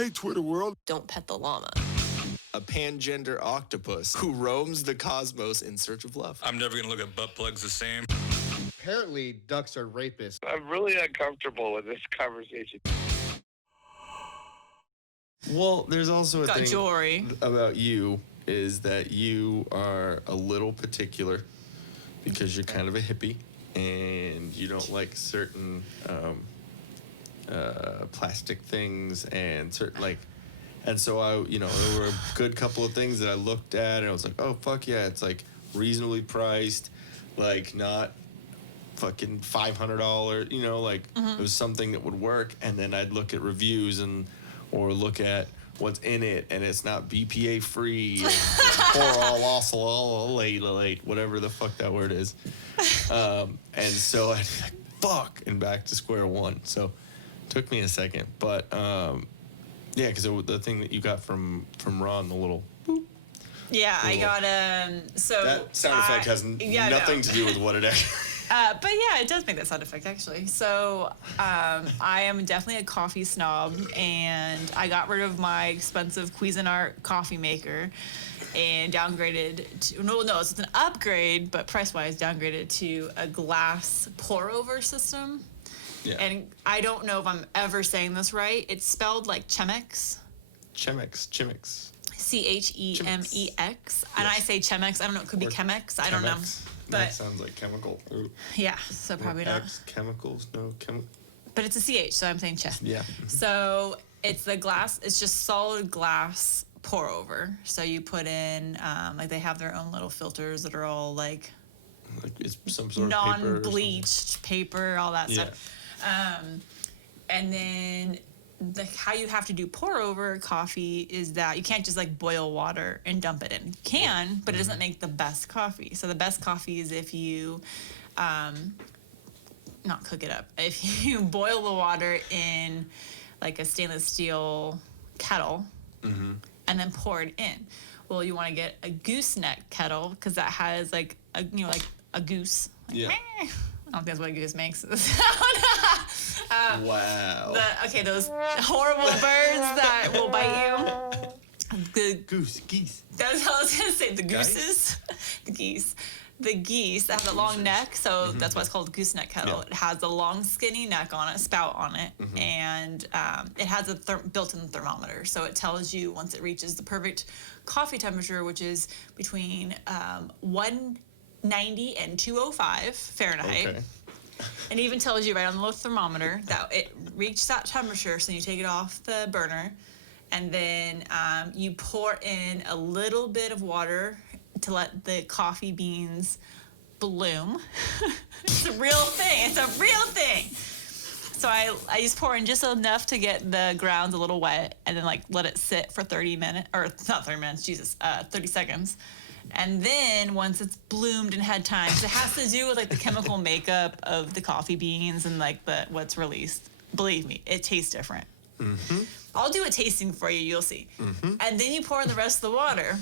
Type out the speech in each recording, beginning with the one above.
Hey, Twitter world. Don't pet the llama. A pangender octopus who roams the cosmos in search of love. I'm never going to look at butt plugs the same. Apparently, ducks are rapists. I'm really uncomfortable with this conversation. Well, there's also a thing Jory. about you is that you are a little particular because you're kind of a hippie and you don't like certain plastic things and certain and so there were a good couple of things that I looked at and I was like, oh fuck yeah, it's like reasonably priced, like not fucking $500, it was something that would work. And then I'd look at reviews or look at what's in it, and it's not BPA free or whatever the fuck that word is. And so I'd be like, fuck, and back to square one. So it took me a second, but yeah, because the thing that you got from Ron, the little boop. Yeah, I got so that sound effect has nothing to do with what it actually. But yeah, it does make that sound effect, actually. So I am definitely a coffee snob, and I got rid of my expensive Cuisinart coffee maker and downgraded to, no, it's an upgrade, but price-wise downgraded to a glass pour-over system. Yeah. And I don't know if I'm ever saying this right. It's spelled like Chemex. Chemex. Chemex. And Yes. I say Chemex. I don't know. It could be Chemex. I don't know. But that sounds like chemical. Ooh. Yeah, so probably not. Chemicals, no chemical. But it's a CH, so I'm saying Che. Yeah. So it's the glass. It's just solid glass pour over. So you put in they have their own little filters that are all like it's some sort of non-bleached paper, all that stuff. And then how you have to do pour over coffee is that you can't just boil water and dump it in. You can, but it doesn't make the best coffee. So the best coffee is if you not cook it up. If you boil the water in a stainless steel kettle and then pour it in. Well, you want to get a gooseneck kettle because that has a goose. Yeah. I don't think that's what a goose makes. Wow. Those horrible birds that will bite you. Geese. That's what I was going to say. The gooses. The geese. The geese that have a long neck, so that's why it's called a gooseneck kettle. Yeah. It has a long, skinny neck on it, spout on it, and it has a built-in thermometer. So it tells you once it reaches the perfect coffee temperature, which is between 190 and 205 Fahrenheit. Okay. And it even tells you right on the little thermometer that it reached that temperature, so you take it off the burner, and then you pour in a little bit of water to let the coffee beans bloom. It's a real thing. So I just pour in just enough to get the grounds a little wet, and then let it sit for 30 minutes, or not 30 minutes, 30 seconds. And then once it's bloomed and had time, 'cause it has to do with the chemical makeup of the coffee beans and what's released. Believe me, it tastes different. I'll do a tasting for you, you'll see. And then you pour in the rest of the water,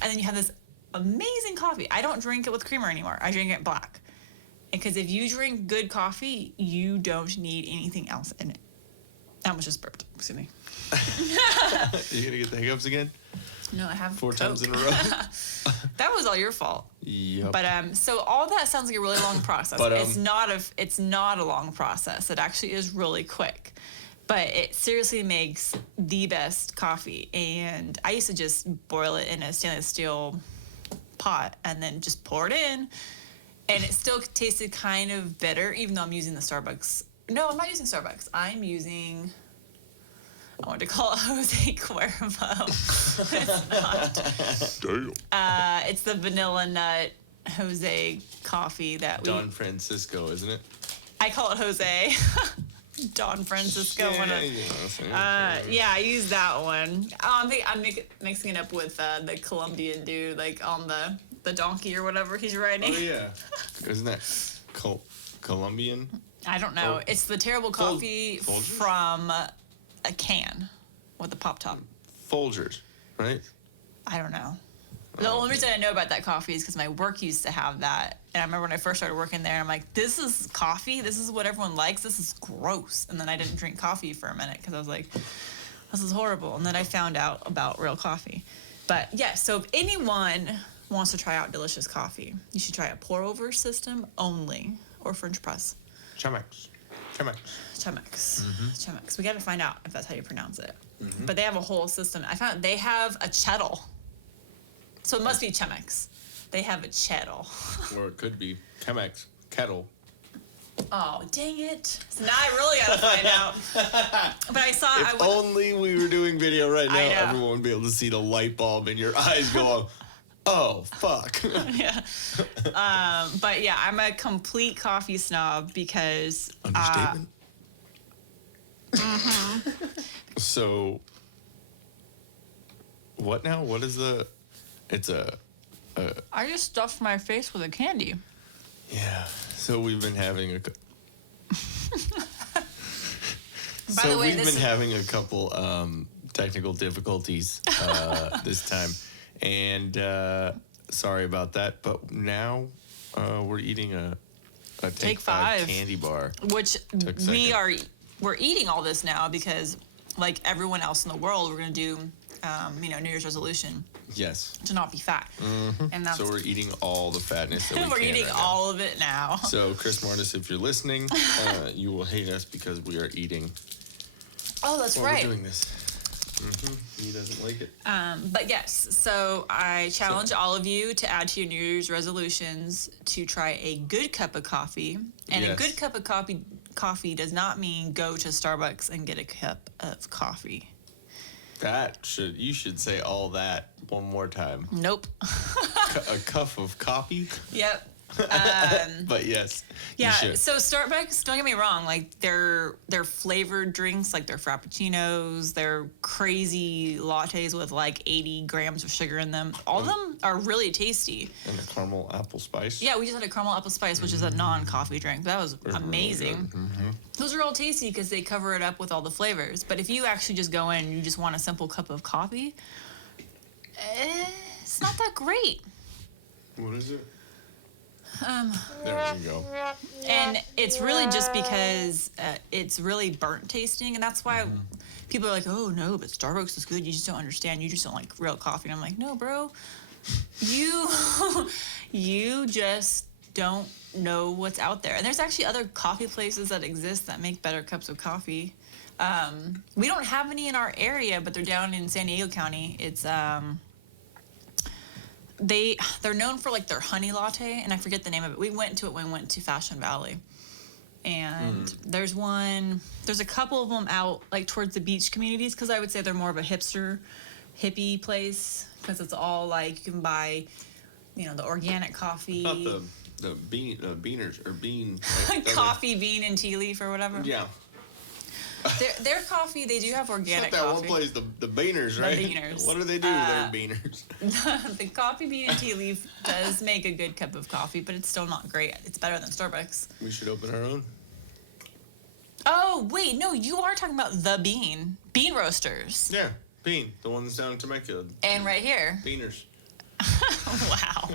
and then you have this amazing coffee. I don't drink it with creamer anymore. I drink it black. Because if you drink good coffee, you don't need anything else in it. That was just burped. Excuse me. You gonna get the hiccups again? No, I have 4 Coke. times in a row. That was all your fault. Yep. But so all that sounds like a really long process. But, it's not a long process. It actually is really quick. But it seriously makes the best coffee. And I used to just boil it in a stainless steel pot and then just pour it in. And it still tasted kind of bitter, even though I'm using the Starbucks. No, I'm not using Starbucks. I'm using, I wanted to call it Jose Cuervo. It's not. Damn. It's the vanilla nut Jose coffee that Don Francisco, isn't it? I call it Jose. Don Francisco. Yeah, I use that one. I'm mixing it up with the Colombian dude, on the donkey or whatever he's riding. Oh, yeah. Isn't that Colombian? I don't know. It's the terrible coffee from a can with a pop top. Folgers, right? I don't know. The only reason I know about that coffee is because my work used to have that. And I remember when I first started working there, I'm like, this is coffee? This is what everyone likes? This is gross. And then I didn't drink coffee for a minute because I was like, this is horrible. And then I found out about real coffee. But yeah, so if anyone wants to try out delicious coffee, you should try a pour-over system only or French press. Chemex. Chemex. We got to find out if that's how you pronounce it. But they have a whole system. I found they have a chettle. So it must be Chemex. They have a chettle. Or it could be Chemex. Kettle. Oh, dang it. So now I really got to find out. But I saw... If only we were doing video right now, I know. everyone would be able to see the light bulb in your eyes going, oh, fuck. Yeah. But yeah, I'm a complete coffee snob because... Understatement. So, what now? What is the... It's a... I just stuffed my face with a candy. Yeah. So we've been having a... By the way, we've this been having a couple technical difficulties this time. And sorry about that. But now we're eating a Take 5 candy bar. Which Took a second. we're eating all this now because, like everyone else in the world, we're going to do, New Year's resolution Yes. to not be fat. And that's... So we're eating all the fatness that we we're can eating right all of it now. now. So, Chris Martis, if you're listening, you will hate us because we are eating Oh, that's while right. we're doing this. He doesn't like it. But yes, so I challenge all of you to add to your New Year's resolutions to try a good cup of coffee. And a Yes. good cup of coffee does not mean go to Starbucks and get a cup of coffee. You should say all that one more time. Nope. A cup of coffee? Yep. But yes, you Yeah, should. so Starbucks, don't get me wrong, like their flavored drinks, like their frappuccinos, their crazy lattes with like 80 grams of sugar in them, all of them are really tasty. And a caramel apple spice. Yeah, we just had a caramel apple spice, which is a non-coffee drink. That was amazing. Those are all tasty because they cover it up with all the flavors. But if you actually just go in and you just want a simple cup of coffee, it's not that great. What is it? There you go. And it's really just because it's really burnt tasting, and that's why people are like, "Oh no, but Starbucks is good. You just don't understand. You just don't like real coffee." And I'm like, "No, bro, you just don't know what's out there." And there's actually other coffee places that exist that make better cups of coffee. We don't have any in our area, but they're down in San Diego County. It's they're known for like their honey latte, and I forget the name of it. We went to it when we went to Fashion Valley, and there's a couple of them out like towards the beach communities, because I would say they're more of a hippie place, because it's all like you can buy, the organic coffee, Not the beaners or bean. coffee bean and tea leaf or whatever. Yeah. Their coffee, they do have organic Not that coffee. one place, the beaners, right? beaners. What do they do with their beaners? The coffee bean and tea leaf does make a good cup of coffee, but it's still not great. It's better than Starbucks. We should open our own. Oh, wait, no, you are talking about the bean roasters. Yeah, bean. The ones down in Temecula. And right here. Beaners. Wow.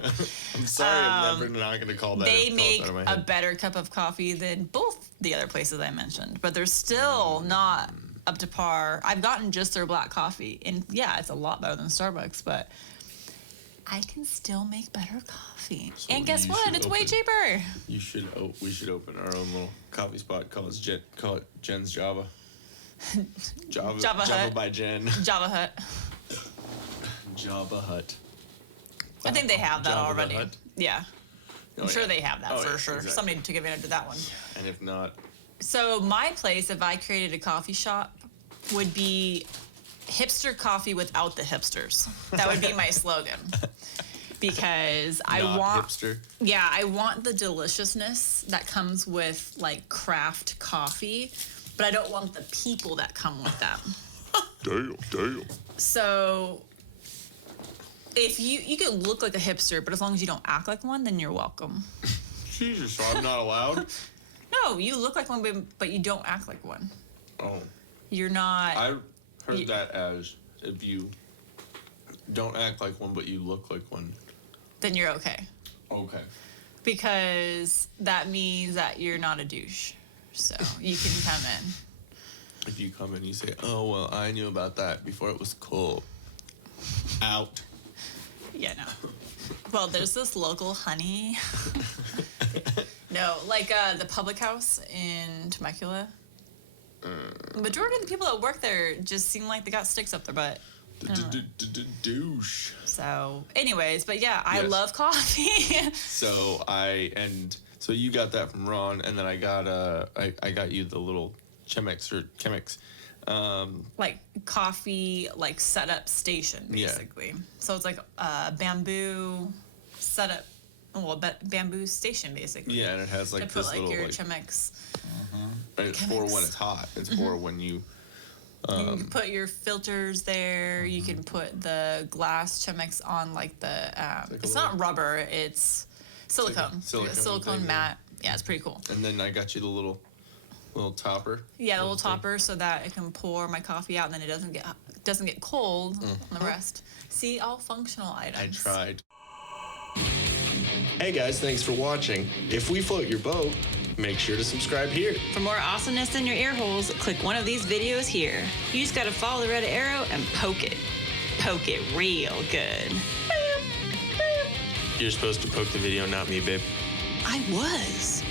I'm sorry, I'm never not going to call that. They call it make out of my a head. better cup of coffee than both the other places I mentioned, but they're still not up to par. I've gotten just their black coffee, and yeah, it's a lot better than Starbucks, but I can still make better coffee. So and guess you what? should It's way open- cheaper. We should open our own little coffee spot. Call it Jen's Java. Java Hut. by Jen. Java Hut. Java Hut. I think they have that Java already. Hut? Yeah. I'm Oh, sure yeah. they have that Oh, for yeah, sure. exactly. Somebody took advantage of that one. And if not, So my place, if I created a coffee shop, would be hipster coffee without the hipsters. That would be my slogan. Because I not want hipster. Yeah, I want the deliciousness that comes with like craft coffee, but I don't want the people that come with that. Damn. So if you could look like a hipster, but as long as you don't act like one, then you're welcome. Jesus, so I'm not allowed? No, you look like one, but you don't act like one. Oh. You're not. I heard that as if you don't act like one, but you look like one. Then you're okay. Okay. Because that means that you're not a douche. So you can come in. If you come and you say, "Oh well, I knew about that before it was cool," out. Yeah, no. Well, there's this local honey. No, like the public house in Temecula. The majority of the people that work there just seem like they got sticks up their butt. Douche. So, anyways, but yeah, I Yes. love coffee. So you got that from Ron, and then I got you the little Chemex. Like coffee, like setup station, Yeah. basically. So it's like a bamboo setup, bamboo station, basically. Yeah, and it has like To put this like little your like. Chemex. And it's for when it's hot. It's for when you. You can put your filters there. You can put the glass Chemex on like the. It's not rubber. It's silicone. silicone Silicone thing, mat. Yeah, it's pretty cool. And then I got you the little topper. Yeah, the little topper so that it can pour my coffee out and then it doesn't get cold on the rest. See, all functional items. I tried. Hey guys, thanks for watching. If we float your boat, make sure to subscribe here. For more awesomeness in your ear holes, click one of these videos here. You just gotta follow the red arrow and poke it. Poke it real good. You're supposed to poke the video, not me, babe. I was.